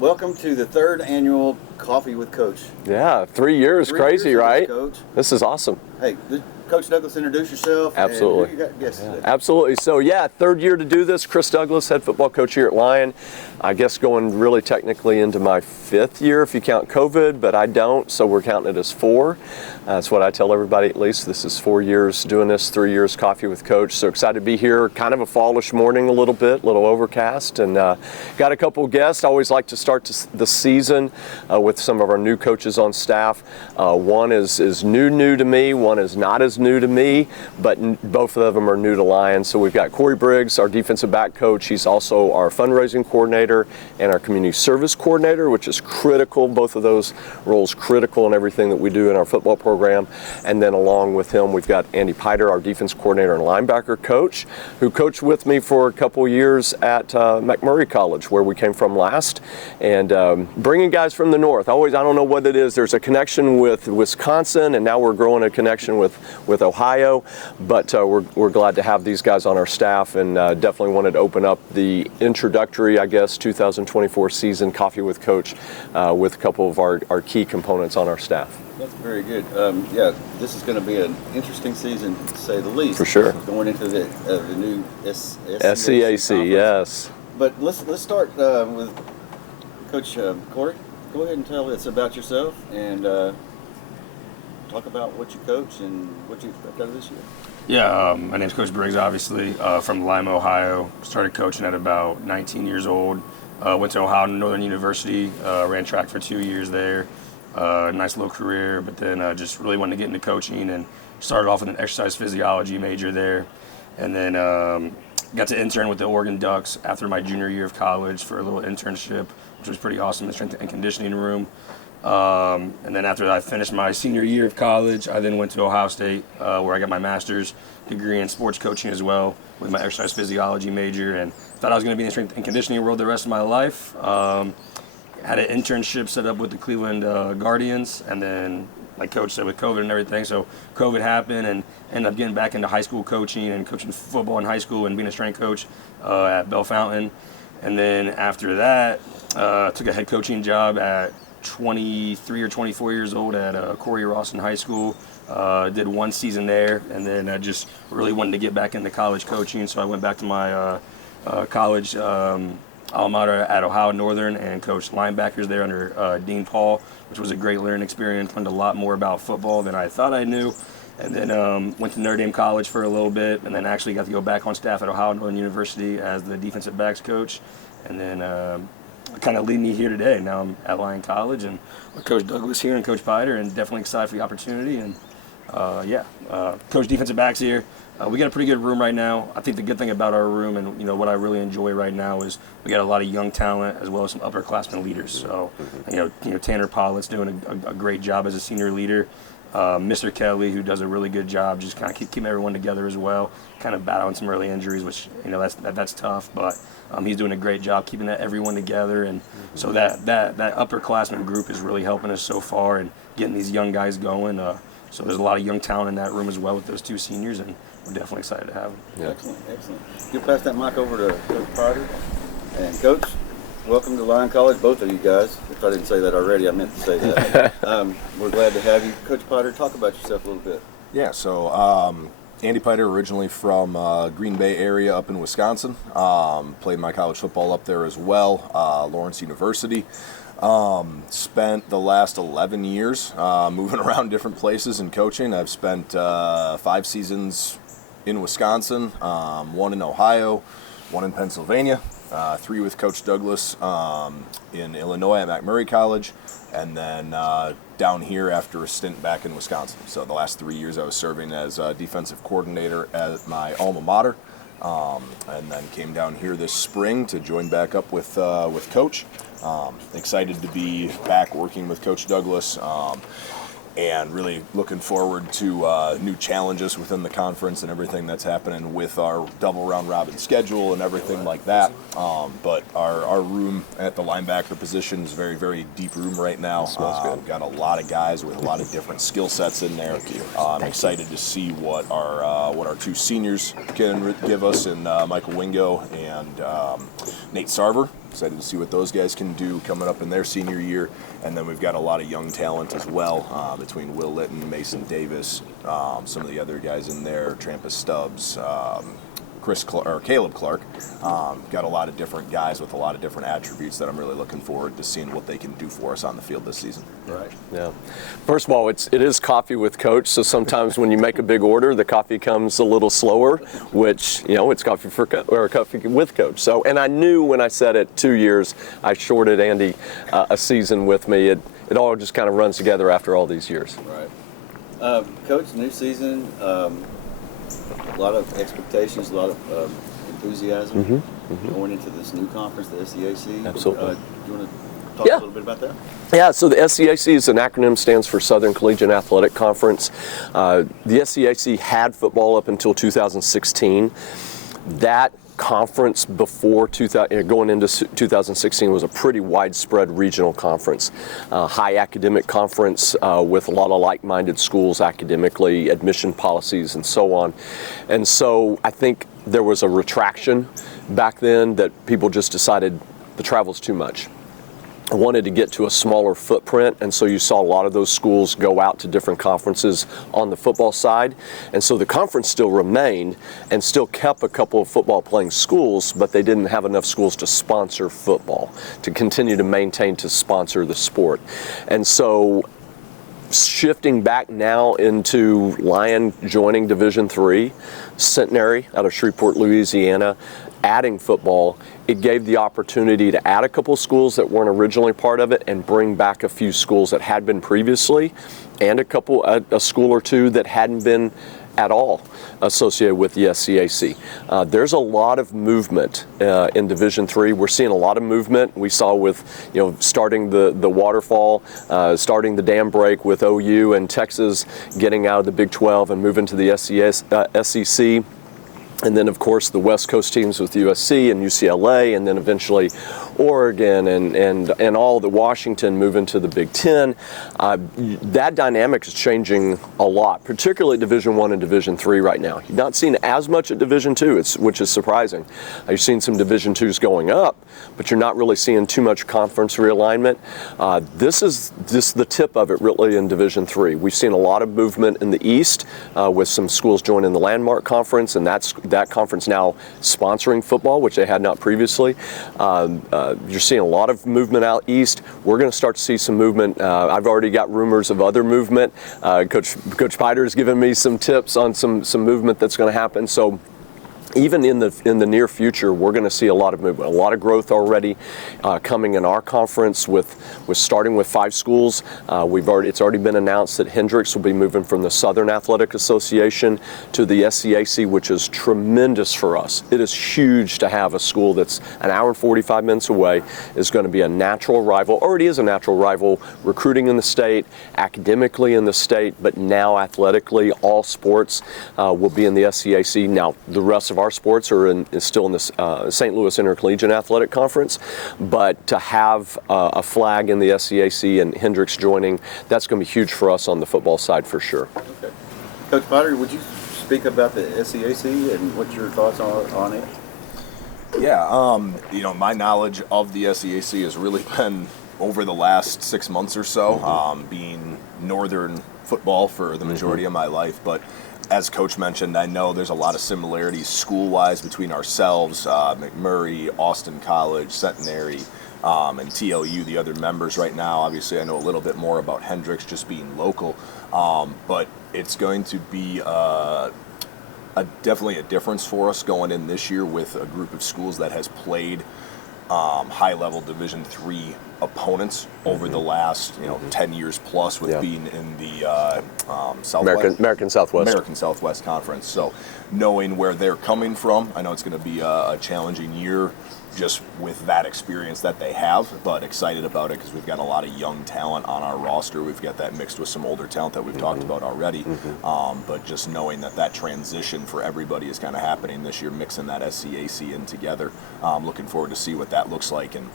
Welcome to the third annual Coffee with Coach. Yeah, 3 years, crazy, right? Coach. This is awesome. Hey, Coach Douglas, introduce yourself. Absolutely. And who you got guests today? Absolutely. So yeah, third year to do this. Chris Douglas, head football coach here at Lion. I guess going really technically into my 5th year if you count COVID, but I don't, so we're counting it as 4. That's what I tell everybody at least. This is 4 years doing this, 3 years Coffee with Coach. So excited to be here. Kind of a fallish morning a little overcast, and got a couple of guests. I always like to start the season with some of our new coaches on staff. One is new to me, one is not as new to me, but both of them are new to Lion. So we've got Corey Briggs, our defensive back coach. He's also our fundraising coordinator and our community service coordinator, which is critical. Both of those roles critical in everything that we do in our football program. And then along with him, we've got Andy Piter, our defense coordinator and linebacker coach, who coached with me for a couple years at McMurray College, where we came from last. And bringing guys from the north. I don't know what it is. There's a connection with Wisconsin, and now we're growing a connection with Ohio. But we're glad to have these guys on our staff, and definitely wanted to open up the introductory, 2024 season Coffee with Coach with a couple of our key components on our staff. That's very good. Yeah, this is going to be an interesting season, to say the least. For sure. Going into the new SCAC, yes. But let's start with Coach Corey. Go ahead and tell us about yourself and talk about what you coach and what you expect out of this year. Yeah, my name's Coach Briggs, obviously, from Lima, Ohio. Started coaching at about 19 years old. Went to Ohio Northern University, ran track for 2 years there. Nice little career, but then just really wanted to get into coaching and started off with an exercise physiology major there. And then got to intern with the Oregon Ducks after my junior year of college for a little internship, which was pretty awesome in the strength and conditioning room. And then after I finished my senior year of college, I then went to Ohio State, where I got my master's degree in sports coaching as well with my exercise physiology major, and thought I was going to be in the strength and conditioning world the rest of my life. Had an internship set up with the Cleveland Guardians, and then, like Coach said, with COVID and everything, so COVID happened, and ended up getting back into high school coaching and coaching football in high school and being a strength coach at Bell Fountain. And then after that, took a head coaching job at 23 or 24 years old at Corey Rawson High School. Did 1 season there, and then I just really wanted to get back into college coaching, so I went back to my college alma mater at Ohio Northern and coached linebackers there under Dean Paul, which was a great learning experience. Learned a lot more about football than I thought I knew. And then went to Notre Dame College for a little bit, and then actually got to go back on staff at Ohio Northern University as the defensive backs coach. And then kind of lead me here today. Now I'm at Lion College and with Coach Douglas here and Coach Piter, and definitely excited for the opportunity. And coach defensive backs here. We got a pretty good room right now. I think the good thing about our room, and what I really enjoy right now, is we got a lot of young talent as well as some upperclassmen leaders. So, Tanner Pollitt's doing a great job as a senior leader. Mr. Kelly, who does a really good job, just kind of keeping everyone together as well. Kind of battling some early injuries, which that's tough, but he's doing a great job keeping everyone together. And so that upperclassmen group is really helping us so far and getting these young guys going. So there's a lot of young talent in that room as well with those 2 seniors, and we're definitely excited to have them. Yeah. Excellent. You'll pass that mic over to Coach Piter. And Coach, welcome to Lion College, both of you guys. If I didn't say that already, I meant to say that. We're glad to have you. Coach Piter, talk about yourself a little bit. Yeah, so Andy Piter, originally from Green Bay area up in Wisconsin. Played my college football up there as well, Lawrence University. Spent the last 11 years moving around different places and coaching. I've spent 5 seasons in Wisconsin, 1 in Ohio, 1 in Pennsylvania, 3 with Coach Douglas in Illinois at McMurray College, and then down here after a stint back in Wisconsin. So the last 3 years I was serving as defensive coordinator at my alma mater, and then came down here this spring to join back up with Coach. Excited to be back working with Coach Douglas. And really looking forward to new challenges within the conference and everything that's happening with our double round robin schedule and everything like that. But our room at the linebacker position is very, very deep room right now. Got a lot of guys with a lot of different skill sets in there. I'm excited to see what our 2 seniors can give us in Michael Wingo and Nate Sarver. Excited to see what those guys can do coming up in their senior year. And then we've got a lot of young talent as well between Will Litton, Mason Davis, some of the other guys in there, Trampus Stubbs, Caleb Clark. Got a lot of different guys with a lot of different attributes that I'm really looking forward to seeing what they can do for us on the field this season. Right. Yeah. First of all, it is coffee with Coach. So sometimes when you make a big order, the coffee comes a little slower, which, it's coffee or coffee with Coach. So, and I knew when I said it 2 years, I shorted Andy a season with me. It all just kind of runs together after all these years. Right. Coach, new season. A lot of expectations, a lot of enthusiasm going into this new conference, the SEAC. Absolutely. Do you want to talk a little bit about that? Yeah, so the SEAC is an acronym, stands for Southern Collegiate Athletic Conference. The SEAC had football up until 2016. That conference before going into 2016 was a pretty widespread regional conference, high academic conference with a lot of like-minded schools academically, admission policies, and so on. And so I think there was a retraction back then that people just decided the travel's too much. I wanted to get to a smaller footprint, and so you saw a lot of those schools go out to different conferences on the football side. And so the conference still remained and still kept a couple of football playing schools, but they didn't have enough schools to sponsor football, to continue to maintain to sponsor the sport. And so shifting back now into Lion joining Division III, Centenary out of Shreveport, Louisiana, adding football, it gave the opportunity to add a couple of schools that weren't originally part of it and bring back a few schools that had been previously, and a school or two that hadn't been at all associated with the SCAC. There's a lot of movement in Division III. We're seeing a lot of movement. We saw with, starting the waterfall, starting the dam break with OU and Texas getting out of the Big 12 and moving to the SEC. And then, of course, the West Coast teams with USC and UCLA, and then eventually Oregon and all the Washington moving to the Big Ten. That dynamic is changing a lot, particularly Division I and Division III right now. You've not seen as much at Division II, which is surprising. You've seen some Division IIs going up, but you're not really seeing too much conference realignment. This is the tip of it really in Division III. We've seen a lot of movement in the East with some schools joining the Landmark Conference, and that conference now sponsoring football, which they had not previously. You're seeing a lot of movement out east. We're going to start to see some movement. I've already got rumors of other movement. Coach Piter has given me some tips on some movement that's going to happen. So even in the near future, we're going to see a lot of movement, a lot of growth already coming in our conference with starting with 5 schools. It's already been announced that Hendrix will be moving from the Southern Athletic Association to the SCAC, which is tremendous for us. It is huge to have a school that's an hour and 45 minutes away, is going to be a natural rival, already is a natural rival, recruiting in the state, academically in the state, but now athletically, all sports will be in the SCAC. Now, the rest of our sports is still in the St. Louis Intercollegiate Athletic Conference, but to have a flag in the SCAC and Hendrix joining, that's going to be huge for us on the football side for sure. Okay. Coach Potter, would you speak about the SCAC and what's your thoughts on it? Yeah, my knowledge of the SCAC has really been over the last 6 months or so, being Northern football for the majority of my life, but as Coach mentioned, I know there's a lot of similarities school-wise between ourselves, McMurray, Austin College, Centenary, and TLU, the other members right now. Obviously, I know a little bit more about Hendrix just being local, but it's going to be definitely a difference for us going in this year with a group of schools that has played high-level Division III opponents over the last 10 years plus with being in the American Southwest Conference. So knowing where they're coming from, I know it's going to be a challenging year just with that experience that they have, but excited about it because we've got a lot of young talent on our roster. We've got that mixed with some older talent that we've talked about already, but just knowing that transition for everybody is kind of happening this year, mixing that SCAC in together. Looking forward to see what that looks like. And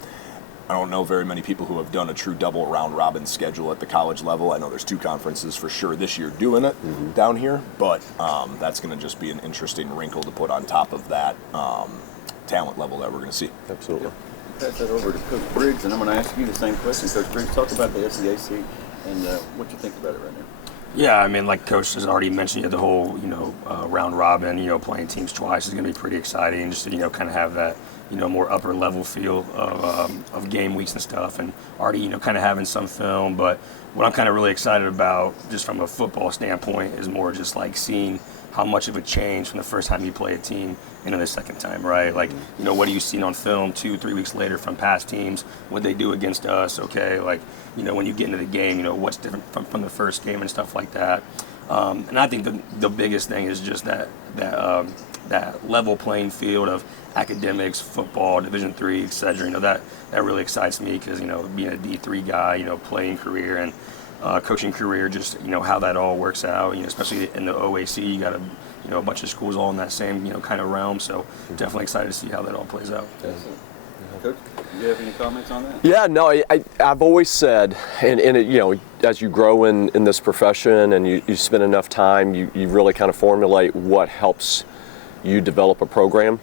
I don't know very many people who have done a true double round robin schedule at the college level. I know there's 2 conferences for sure this year doing it down here, but that's going to just be an interesting wrinkle to put on top of that talent level that we're going to see. Absolutely. Pass that over to Coach Briggs, and I'm going to ask you the same question. Coach Briggs, talk about the SEAC and what you think about it right now. Yeah, I mean, like Coach has already mentioned, the whole, round robin, playing teams twice is going to be pretty exciting. Just to, kind of have that, more upper level feel of game weeks and stuff, and already, kind of having some film. But what I'm kind of really excited about, just from a football standpoint, is more just like seeing how much of a change from the first time you play a team into the second time, right? Like, what are you seeing on film 2-3 weeks later from past teams? What they do against us, okay? Like, when you get into the game, what's different from the first game and stuff like that. And I think the biggest thing is just that level playing field of academics, football, Division III, et cetera. That really excites me because, being a D3 guy, playing career and coaching career, just how that all works out. Especially in the OAC, you got a bunch of schools all in that same kind of realm. So definitely excited to see how that all plays out. Coach, do you have any comments on that? Yeah, no, I've always said, and as you grow in this profession and you spend enough time, you really kind of formulate what helps you develop a program.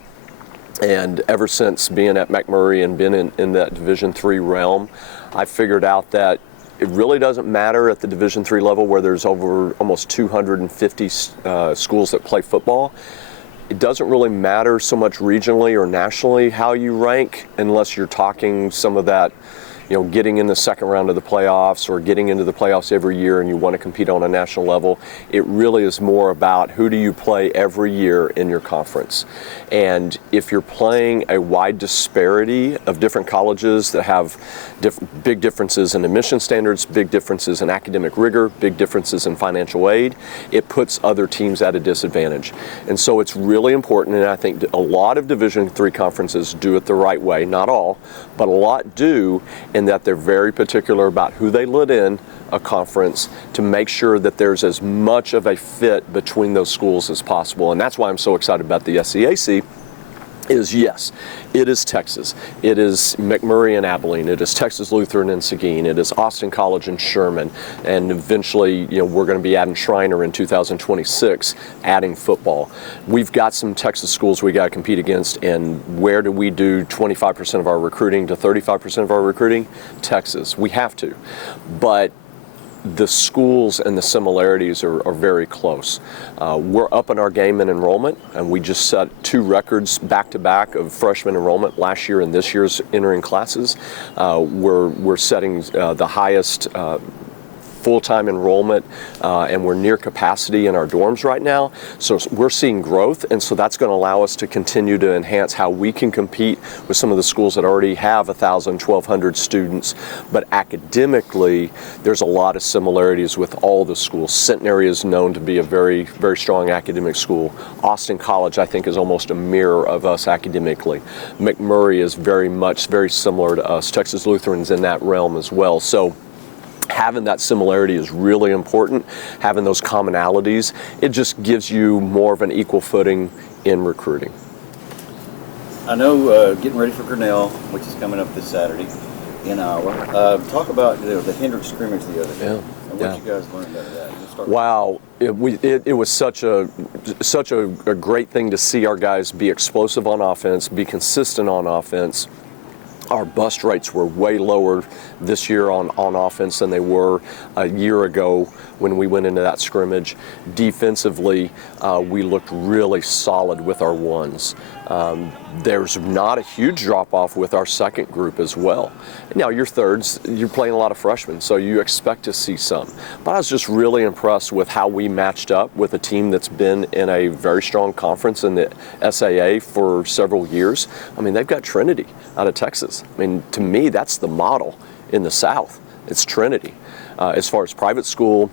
And ever since being at McMurray and being in that Division III realm, I figured out that it really doesn't matter at the Division III level where there's over almost 250 schools that play football. It doesn't really matter so much regionally or nationally how you rank unless you're talking some of that, getting in the second round of the playoffs or getting into the playoffs every year and you want to compete on a national level. It really is more about who do you play every year in your conference. And if you're playing a wide disparity of different colleges that have big differences in admission standards, big differences in academic rigor, big differences in financial aid, it puts other teams at a disadvantage. And so it's really important, and I think a lot of Division III conferences do it the right way, not all, but a lot do, in that they're very particular about who they let in a conference to make sure that there's as much of a fit between those schools as possible. And that's why I'm so excited about the SEAC. Is yes, it is Texas, it is McMurray and Abilene, it is Texas Lutheran and Seguin, it is Austin College and Sherman, and eventually, we're going to be adding Schreiner in 2026, adding football. We've got some Texas schools we got to compete against, and where do we do 25% of our recruiting to 35% of our recruiting? Texas. We have to, but the schools and the similarities are very close. We're up in our game in enrollment, and we just set 2 records back-to-back of freshman enrollment last year and this year's entering classes. We're setting the highest full-time enrollment, and we're near capacity in our dorms right now. So we're seeing growth, and so that's going to allow us to continue to enhance how we can compete with some of the schools that already have 1,000, 1,200 students. But academically, there's a lot of similarities with all the schools. Centenary is known to be a very, very strong academic school. Austin College, I think, is almost a mirror of us academically. McMurray is very similar to us. Texas Lutheran's in that realm as well. So having that similarity is really important. Having those commonalities, it just gives you more of an equal footing in recruiting. I know getting ready for Grinnell, which is coming up this Saturday in Iowa. Talk about the Hendrick scrimmage the other day and what you guys learned out of that. Wow, it was such a great thing to see our guys be explosive on offense, be consistent on offense. Our bust rates were way lower this year on offense than they were a year ago when we went into that scrimmage. Defensively, we looked really solid with our ones. There's not a huge drop-off with our second group as well. Now, your thirds, you're playing a lot of freshmen, so you expect to see some. But I was just really impressed with how we matched up with a team that's been in a very strong conference in the SAA for several years. I mean, they've got Trinity out of Texas. I mean, to me, that's the model in the South. It's Trinity. As far as private school,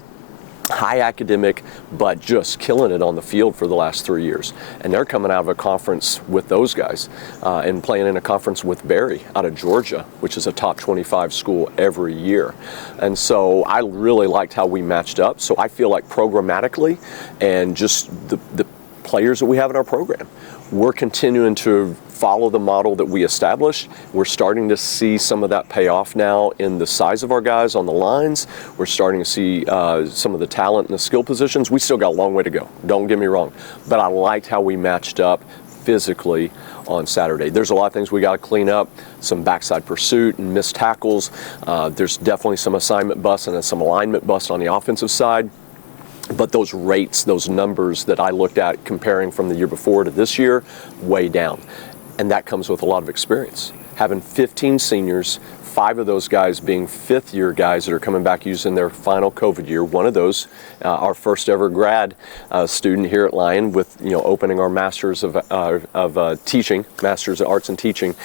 high academic, but just killing it on the field for the last 3 years. And they're coming out of a conference with those guys and playing in a conference with Barry out of Georgia, which is a top 25 school every year. And so I really liked how we matched up. So I feel like programmatically and just the players that we have in our program, we're continuing to follow the model that we established. We're starting to see some of that pay off now in the size of our guys on the lines. We're starting to see some of the talent and the skill positions. We still got a long way to go, don't get me wrong. But I liked how we matched up physically on Saturday. There's a lot of things we got to clean up, some backside pursuit and missed tackles. There's definitely some assignment busts and some alignment busts on the offensive side. But those rates, those numbers that I looked at comparing from the year before to this year, way down. And that comes with a lot of experience. Having 15 seniors, 5 of those guys being fifth-year guys that are coming back using their final COVID year. One of those, our first ever grad student here at Lyon, with opening our Masters of Teaching, Masters of Arts and Teaching.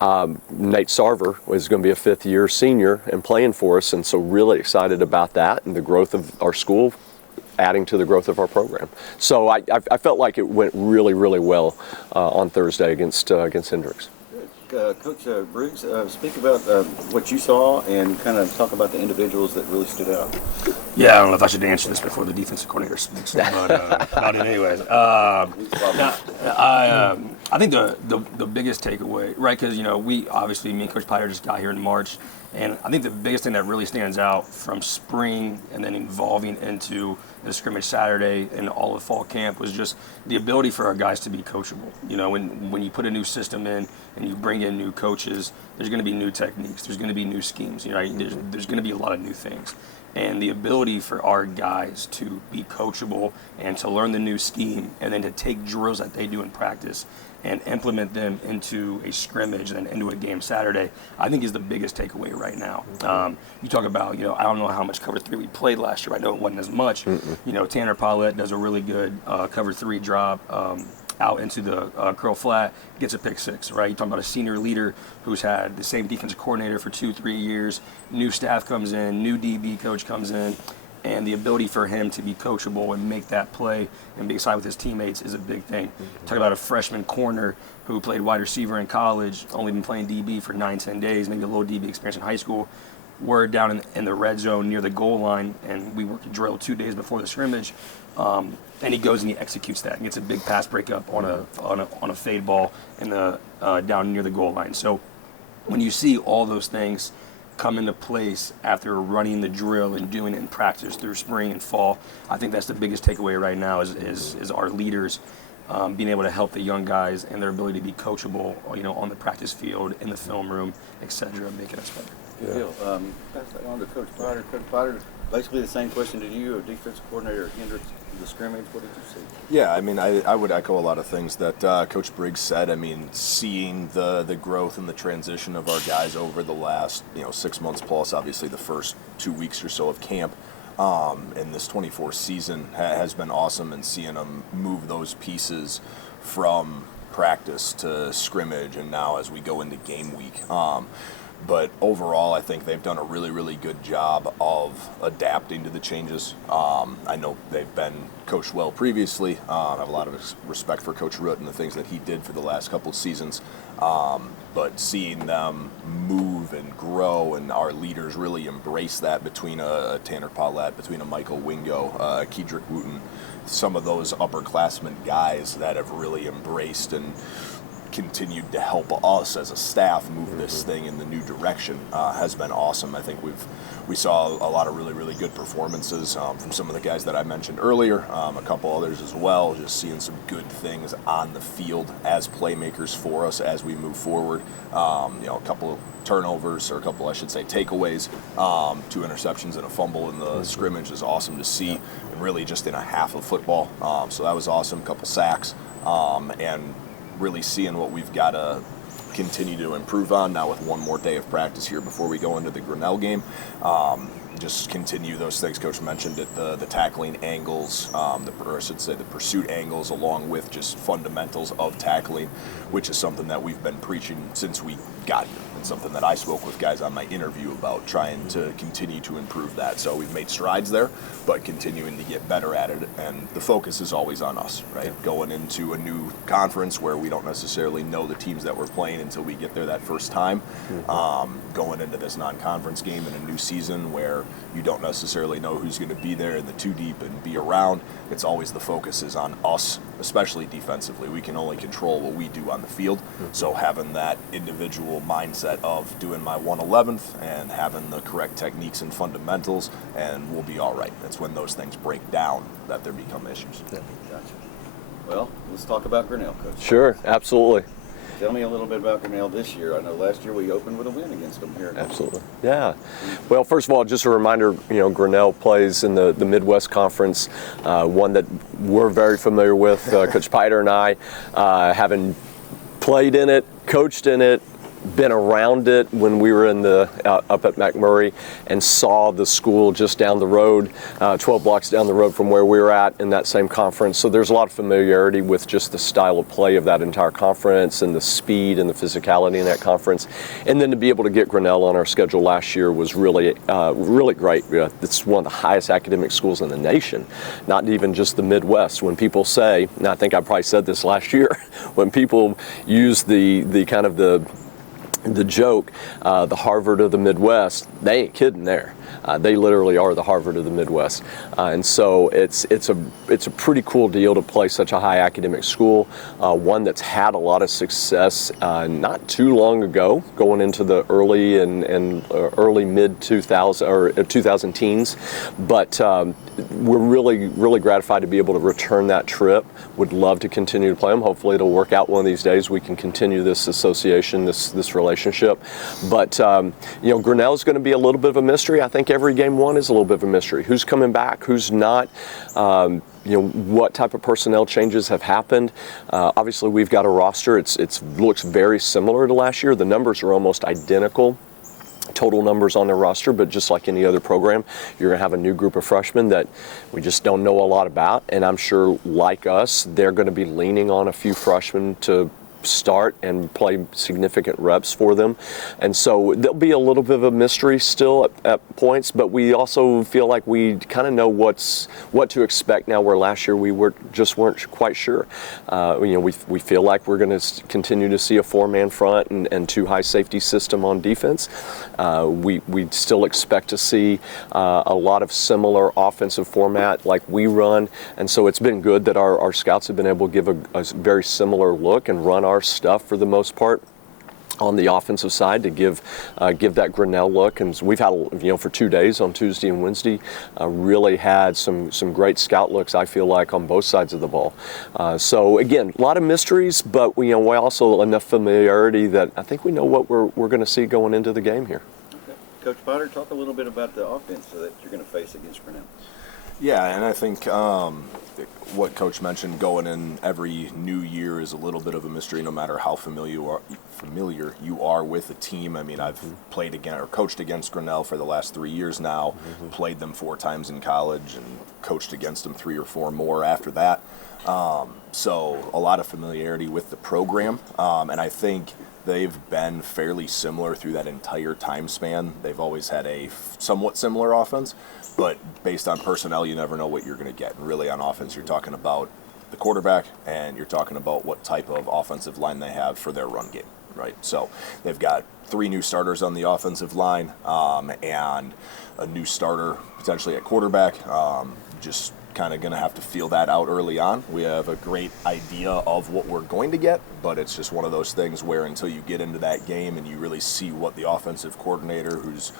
Nate Sarver is going to be a fifth-year senior and playing for us, and so really excited about that and the growth of our school, adding to the growth of our program. So I felt like it went really, really well on Thursday against Hendrix. Coach Briggs, speak about what you saw and kind of talk about the individuals that really stood out. Yeah, I don't know if I should answer this before the defensive coordinator speaks, but not in anyways. I think the biggest takeaway, right? Because we obviously, me and Coach Potter just got here in March, and I think the biggest thing that really stands out from spring and then evolving into the scrimmage Saturday and all of fall camp was just the ability for our guys to be coachable. When you put a new system in and you bring in new coaches, there's going to be new techniques, there's going to be new schemes. There's going to be a lot of new things. And the ability for our guys to be coachable and to learn the new scheme and then to take drills that they do in practice and implement them into a scrimmage and then into a game Saturday, I think is the biggest takeaway right now. You talk about, I don't know how much cover 3 we played last year. I know it wasn't as much. Tanner Paulette does a really good cover 3 drop out into the curl flat, gets a pick 6, right? You're talking about a senior leader who's had the same defensive coordinator for 2-3 years. New staff comes in, new DB coach comes in, and the ability for him to be coachable and make that play and be excited with his teammates is a big thing. Talk about a freshman corner who played wide receiver in college, only been playing DB for 9-10 days, maybe a little DB experience in high school. We're down in the red zone near the goal line, and we worked a drill 2 days before the scrimmage. And he goes and he executes that and gets a big pass breakup on a fade ball in the down near the goal line. So when you see all those things come into place after running the drill and doing it in practice through spring and fall, I think that's the biggest takeaway right now is our leaders being able to help the young guys and their ability to be coachable, on the practice field, in the film room, etc., making us better. Good deal. Pass that on to Coach Potter. Coach Potter, basically the same question to you, or defensive coordinator at Hendrix, the scrimmage. What did you see? Yeah, I would echo a lot of things that Coach Briggs said. Seeing the growth and the transition of our guys over the last 6 months plus, obviously the first 2 weeks or so of camp, in this 24 season has been awesome, and seeing them move those pieces from practice to scrimmage and now as we go into game week. But overall, I think they've done a really, really good job of adapting to the changes. I know they've been coached well previously. I have a lot of respect for Coach Root and the things that he did for the last couple of seasons. But seeing them move and grow, and our leaders really embrace that, between a Tanner Paulette, between a Michael Wingo, Kedrick Wooten, some of those upperclassmen guys that have really embraced and continued to help us as a staff move this thing in the new direction has been awesome. I think we saw a lot of really, really good performances from some of the guys that I mentioned earlier, a couple others as well, just seeing some good things on the field as playmakers for us as we move forward. A couple of turnovers, or a couple, I should say, takeaways, 2 interceptions and a fumble in the scrimmage is awesome to see, and really just in a half of football. So that was awesome, a couple sacks, and really seeing what we've got to continue to improve on now with one more day of practice here before we go into the Grinnell game. Just continue those things Coach mentioned, it, the tackling angles, or I should say the pursuit angles, along with just fundamentals of tackling, which is something that we've been preaching since we got here, and something that I spoke with guys on my interview about, trying to continue to improve that. So we've made strides there, but continuing to get better at it, and the focus is always on us, right? Yeah. Going into a new conference where we don't necessarily know the teams that we're playing until we get there that first time. Going into this non-conference game in a new season where you don't necessarily know who's going to be there in the 2 deep and be around, it's always the focus is on us, especially defensively. We can only control what we do on the field. So having that individual mindset of doing my 1/11th and having the correct techniques and fundamentals, and we'll be all right. It's when those things break down that there become issues. Yeah. Gotcha. Well, let's talk about Grinnell, Coach. Sure, absolutely. Tell me a little bit about Grinnell this year. I know last year we opened with a win against them here. Absolutely. Yeah. Well, first of all, just a reminder, Grinnell plays in the Midwest Conference, one that we're very familiar with, Coach Piter and I, having played in it, coached in it, been around it when we were in up at McMurray, and saw the school just down the road, 12 blocks down the road from where we were at in that same conference. So there's a lot of familiarity with just the style of play of that entire conference and the speed and the physicality in that conference. And then to be able to get Grinnell on our schedule last year was really, really great. It's one of the highest academic schools in the nation, not even just the Midwest. When people say, and I think I probably said this last year, when people use the kind of the joke, the Harvard of the Midwest, they ain't kidding there. They literally are the Harvard of the Midwest, and so it's a pretty cool deal to play such a high academic school, one that's had a lot of success not too long ago, going into the early mid 2000 or 2000 teens, but we're really gratified to be able to return that trip. Would love to continue to play them. Hopefully it'll work out one of these days. We can continue this association, this relationship. But Grinnell is going to be a little bit of a mystery. I think every game one is a little bit of a mystery. Who's coming back? Who's not? What type of personnel changes have happened? Obviously, we've got a roster. It looks very similar to last year. The numbers are almost identical. Total numbers on their roster, but just like any other program, you're going to have a new group of freshmen that we just don't know a lot about, and I'm sure, like us, they're going to be leaning on a few freshmen to start and play significant reps for them. And so there'll be a little bit of a mystery still at points, but we also feel like we kind of know what to expect now, where last year we weren't quite sure. We feel like we're going to continue to see a 4-man front and 2 high safety system on defense. We still expect to see a lot of similar offensive format like we run, and so it's been good that our scouts have been able to give a very similar look and run our stuff for the most part on the offensive side to give that Grinnell look. And we've had, for 2 days on Tuesday and Wednesday, really had some great scout looks, I feel like, on both sides of the ball. So again, a lot of mysteries, but we also enough familiarity that I think we know what we're going to see going into the game here. Okay. Coach Potter, talk a little bit about the offense that you're going to face against Grinnell. Yeah, and I think what Coach mentioned, going in every new year is a little bit of a mystery, no matter how familiar you are with the team. I mean, I've played against or coached against Grinnell for the last 3 years now, played them 4 times in college, and coached against them 3 or 4 more after that. So a lot of familiarity with the program, and I think they've been fairly similar through that entire time span. They've always had a somewhat similar offense, but based on personnel, you never know what you're going to get. And really on offense, you're talking about the quarterback, and you're talking about what type of offensive line they have for their run game, right? So they've got 3 new starters on the offensive line, and a new starter potentially at quarterback. Just kind of going to have to feel that out early on. We have a great idea of what we're going to get, but it's just one of those things where until you get into that game and you really see what the offensive coordinator, who's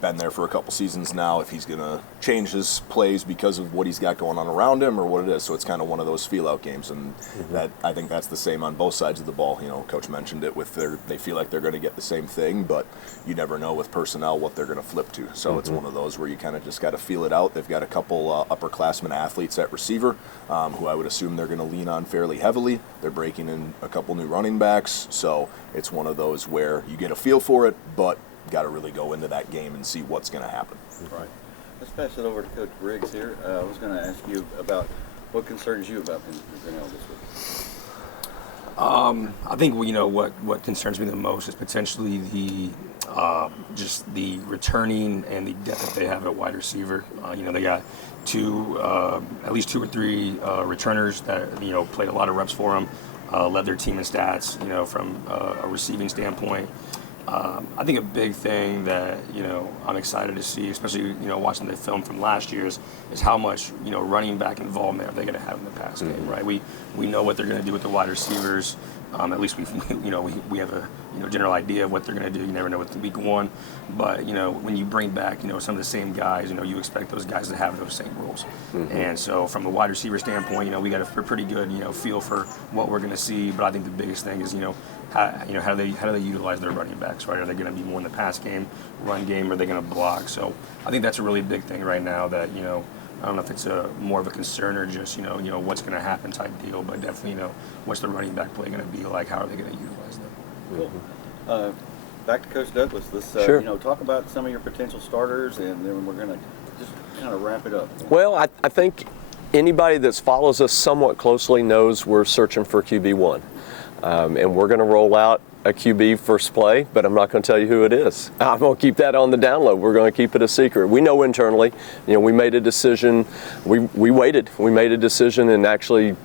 been there for a couple seasons now, if he's going to change his plays because of what he's got going on around him or what it is. So it's kind of one of those feel-out games, and that I think that's the same on both sides of the ball. Coach mentioned it with they feel like they're going to get the same thing, but you never know with personnel what they're going to flip to. So it's one of those where you kind of just got to feel it out. They've got a couple upperclassmen athletes at receiver, who I would assume they're going to lean on fairly heavily. They're breaking in a couple new running backs, so it's one of those where you get a feel for it, but got to really go into that game and see what's going to happen. Right. Let's pass it over to Coach Briggs here. I was going to ask you about what concerns you about Grinnell this week. I think what concerns me the most is potentially just the returning and the depth that they have at wide receiver. They got at least two or three returners that played a lot of reps for them, led their team in stats. From a receiving standpoint. I think a big thing that I'm excited to see, especially watching the film from last year, is how much running back involvement are they going to have in the pass game, right? We know what they're going to do with the wide receivers. At least we have a general idea of what they're going to do. You never know what week one, but when you bring back some of the same guys, you expect those guys to have those same roles. And so from a wide receiver standpoint, we got a pretty good feel for what we're going to see. But I think the biggest thing is how do they utilize their running backs, right? Are they going to be more in the pass game, run game, or are they going to block? So I think that's a really big thing right now that I don't know if it's more of a concern or just what's going to happen type deal, but definitely what's the running back play going to be like? How are they going to utilize them? Cool. Back to Coach Douglas. Let's Sure. Talk about some of your potential starters, and then we're going to just kind of wrap it up. Well, I think anybody that follows us somewhat closely knows we're searching for QB1. And we're going to roll out a QB first play, but I'm not going to tell you who it is. I'm going to keep that on the down low. We're going to keep it a secret. We know internally, we made a decision. We waited. We made a decision and actually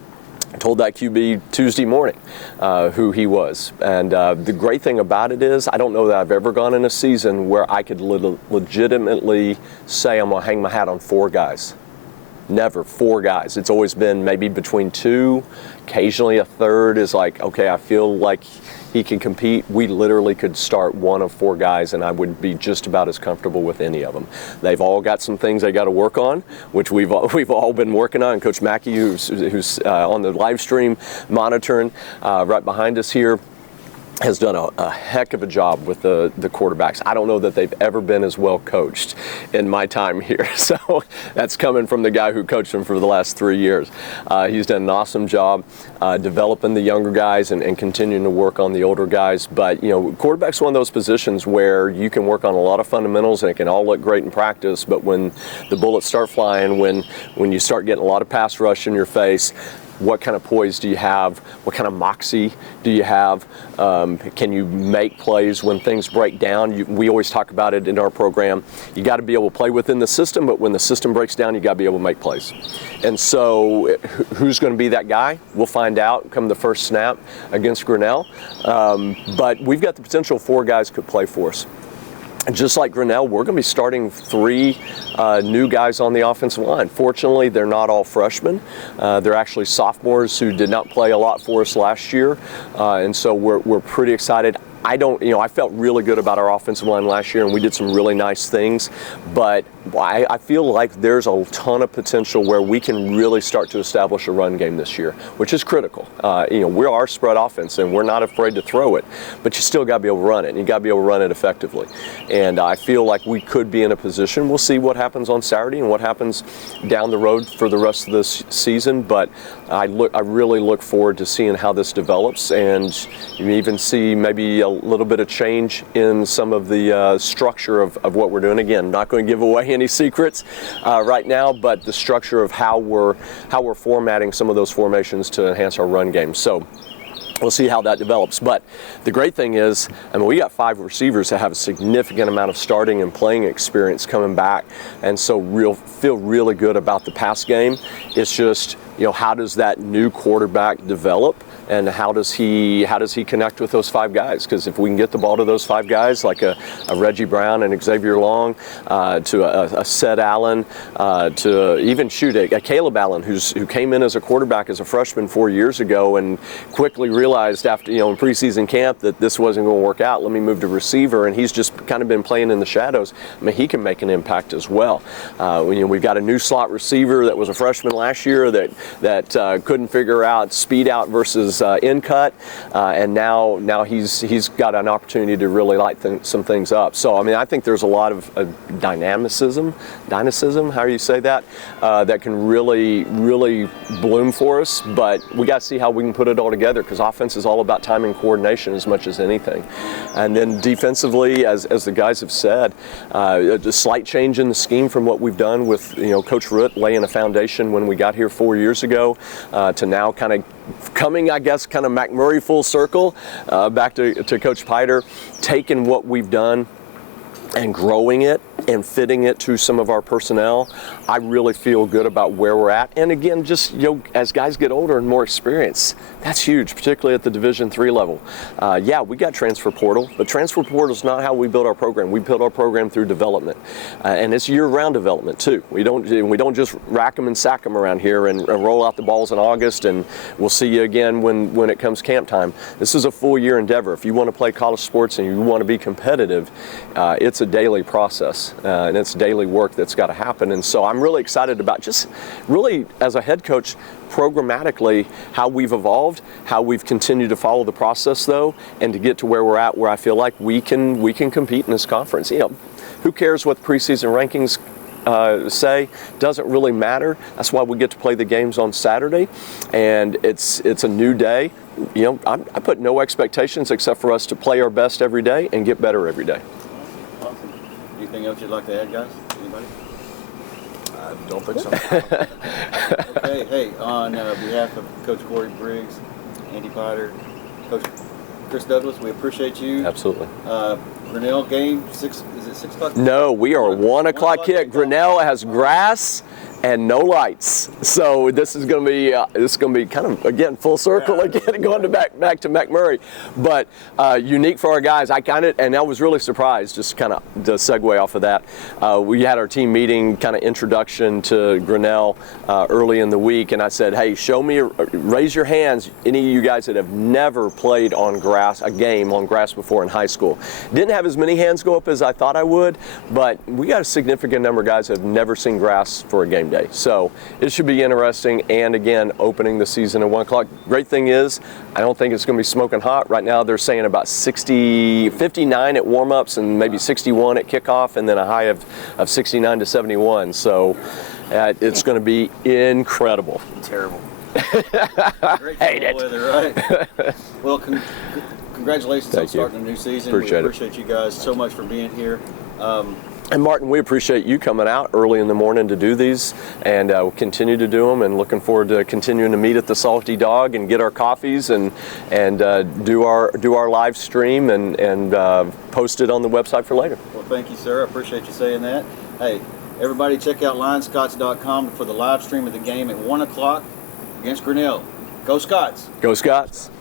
told that QB Tuesday morning who he was. And the great thing about it is I don't know that I've ever gone in a season where I could legitimately say I'm going to hang my hat on 4 guys. Never 4 guys. It's always been maybe between 2, occasionally a third is like, okay, I feel like he can compete. We literally could start 1 of 4 guys and I would be just about as comfortable with any of them. They've all got some things they got to work on, which we've all been working on. Coach Mackey, who's on the live stream monitoring right behind us here, has done a heck of a job with the quarterbacks. I don't know that they've ever been as well coached in my time here. So that's coming from the guy who coached them for the last 3 years. He's done an awesome job developing the younger guys and continuing to work on the older guys. But, quarterback's one of those positions where you can work on a lot of fundamentals and it can all look great in practice. But when the bullets start flying, when you start getting a lot of pass rush in your face, what kind of poise do you have? What kind of moxie do you have? Can you make plays when things break down? We always talk about it in our program. You got to be able to play within the system, but when the system breaks down, you got to be able to make plays. And so who's going to be that guy? We'll find out come the first snap against Grinnell. But we've got the potential 4 guys could play for us. Just like Grinnell, we're going to be starting 3 new guys on the offensive line. Fortunately, they're not all freshmen. They're actually sophomores who did not play a lot for us last year, and so we're pretty excited. I felt really good about our offensive line last year, and we did some really nice things, but I feel like there's a ton of potential where we can really start to establish a run game this year, which is critical. We're our spread offense, and we're not afraid to throw it, but you still got to be able to run it, and you got to be able to run it effectively. And I feel like we could be in a position. We'll see what happens on Saturday and what happens down the road for the rest of this season, but I really look forward to seeing how this develops, and you even see maybe a little bit of change in some of the structure of what we're doing. Again, not going to give away any secrets right now, but the structure of how we're formatting some of those formations to enhance our run game. So we'll see how that develops. But the great thing is, we got 5 receivers that have a significant amount of starting and playing experience coming back, and so feel really good about the pass game. It's just, how does that new quarterback develop? And how does he connect with those 5 guys? Because if we can get the ball to those 5 guys, like a Reggie Brown and Xavier Long, to a Seth Allen, to even a Caleb Allen, who came in as a quarterback as a freshman 4 years ago and quickly realized after in preseason camp that this wasn't going to work out. Let me move to receiver, and he's just kind of been playing in the shadows. He can make an impact as well. We've got a new slot receiver that was a freshman last year that couldn't figure out speed out versus in cut, and now he's got an opportunity to really light some things up. So I think there's a lot of dynamism, how do you say that, that can really bloom for us. But we got to see how we can put it all together, because offense is all about timing coordination as much as anything. And then defensively, as the guys have said, a slight change in the scheme from what we've done with Coach Root laying a foundation when we got here 4 years ago, to now kind of coming, I guess, kind of McMurray full circle, back to Coach Piter, taking what we've done and growing it and fitting it to some of our personnel, I really feel good about where we're at. And again, just as guys get older and more experience, that's huge, particularly at the Division III level. Yeah, we got transfer portal, but transfer portal is not how we build our program. We build our program through development, and it's year-round development too. We don't just rack them and sack them around here and roll out the balls in August and we'll see you again when it comes camp time. This is a full-year endeavor. If you want to play college sports and you want to be competitive, it's a daily process and it's daily work that's got to happen. And so I'm really excited about just really, as a head coach, programmatically how we've evolved, how we've continued to follow the process though, and to get to where we're at, where I feel like we can compete in this conference. Who cares what the preseason rankings say? Doesn't really matter. That's why we get to play the games on Saturday, and it's a new day. I put no expectations except for us to play our best every day and get better every day. Awesome. Anything else you'd like to add, guys? Anybody? I don't think so. Okay, hey, on behalf of Coach Corey Briggs, Andy Potter, Coach Chris Douglas, we appreciate you. Absolutely. Grinnell game, is it 6 o'clock? No, we are 1 o'clock kick. Grinnell has grass and no lights, so this is going to be kind of again full circle again, going to back to McMurray, but unique for our guys. And I was really surprised, just kind of to segue off of that. We had our team meeting, kind of introduction to Grinnell early in the week, and I said, hey, raise your hands, any of you guys that have never played on grass, a game on grass before in high school. Didn't have as many hands go up as I thought I would, but we got a significant number of guys that have never seen grass for a game day. So it should be interesting, and again, opening the season at 1 o'clock. Great thing is, I don't think it's going to be smoking hot. Right now they're saying about 59 at warm-ups and maybe 61 at kickoff, and then a high of 69 to 71. So it's going to be incredible. Terrible. Great fall weather, right? Well, congratulations on starting a new season. We appreciate you guys so much for being here. And Martin, we appreciate you coming out early in the morning to do these, and we'll continue to do them, and looking forward to continuing to meet at the Salty Dog and get our coffees and do our live stream and post it on the website for later. Well, thank you, sir. I appreciate you saying that. Hey, everybody check out lionscots.com for the live stream of the game at 1 o'clock against Grinnell. Go Scots! Go Scots!